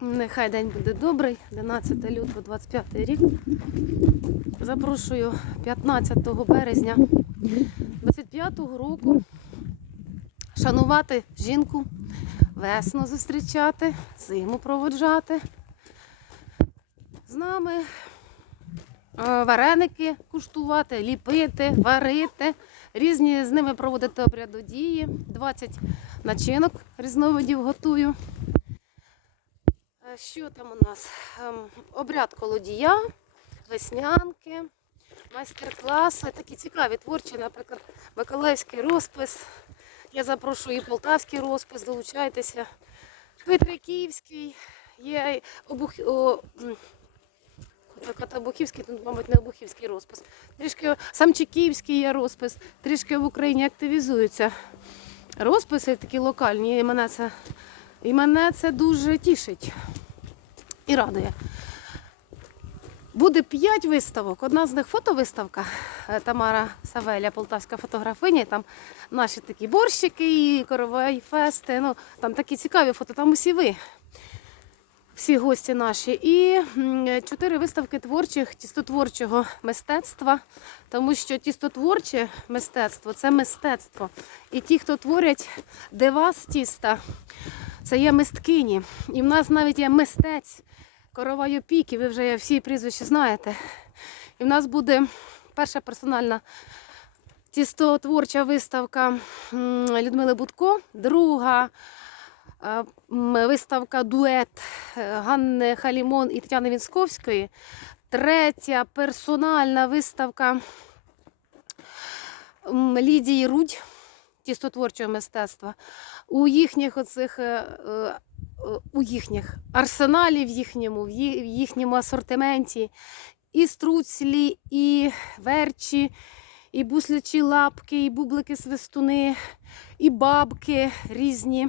Нехай день буде добрий, 11 лютого 25 рік. Запрошую 15 березня 25 року шанувати жінку, весну зустрічати, зиму проводжати. З нами е, вареники куштувати, ліпити, варити, різні з ними проводити обрядодії. 20 начинок різновидів готую. Е, Що там у нас? Ем, Обряд колодія, веснянки, майстер-класи, такі цікаві творчі, наприклад, Миколаївський розпис. Я запрошую і полтавський розпис, долучайтеся. Петриківський, є обух... о, обухівський, тут, мабуть, не обухівський розпис. Трішки самчиківський є розпис, трішки в Україні активізуються розписи такі локальні, і мене це, і мене це дуже тішить і радує. Буде п'ять виставок. Одна з них фотовиставка Е, Тамара Савеля, полтавська фотографиня. Там наші такі борщики, і коровай фести. Ну, там такі цікаві фото, там усі ви. Всі гості наші. І чотири виставки творчих, тістотворчого мистецтва, тому що тістотворче мистецтво це мистецтво. І ті, хто творять дива з тіста, це є мисткині. І в нас навіть є мистець Коровай Опіки, ви вже всі прізвища знаєте. І в нас буде перша персональна тістотворча виставка Людмили Будко, друга е, виставка дует Ганни Халімон і Тетяни Вінсковської, третя персональна виставка Лідії Рудь тістотворчого мистецтва. У їхніх оцих е, е, у їхніх арсеналі в їхньому, в їхньому асортименті і струцлі, і верчі, і буслячі лапки, і бублики свистуни, і бабки різні,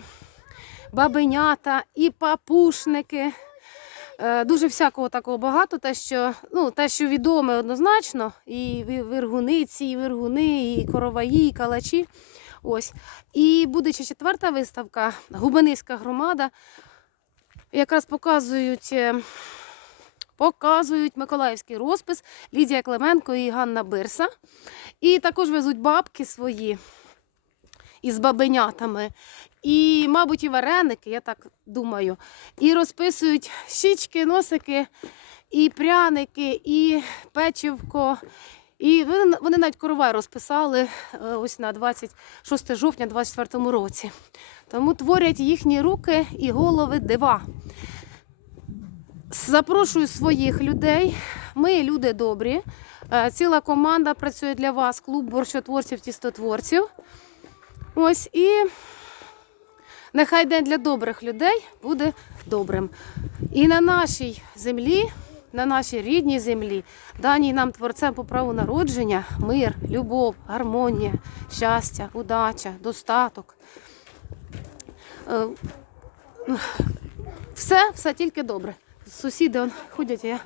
бабенята, і папушники. Е, Дуже всякого такого багато, те, що, ну, те, що відоме однозначно, і ви- виргуниці, і виргуни, і короваї, і калачі. Ось. І буде ще четверта виставка Губанівська громада. Якраз показують, е, показують Миколаївський розпис Лідія Клименко і Ганна Бирса. І також везуть бабки свої із бабенятами. І, мабуть, і вареники, я так думаю. І розписують щічки, носики, і пряники, і печивко. І вони, вони навіть коровай розписали е, ось на 26 жовтня 24 році. Тому творять їхні руки і голови дива. Запрошую своїх людей. Ми люди добрі. Е, Ціла команда працює для вас, клуб борщотворців, тістотворців. Ось і нехай день для добрих людей буде добрим. І на нашій землі, на нашій рідній землі, даній нам творцем по праву народження, мир, любов, гармонія, щастя, удача, достаток. Е, Все, все тільки добре. Сусіди ходять, я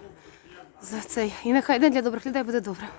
за цей. І нехай день для добрих людей буде добре.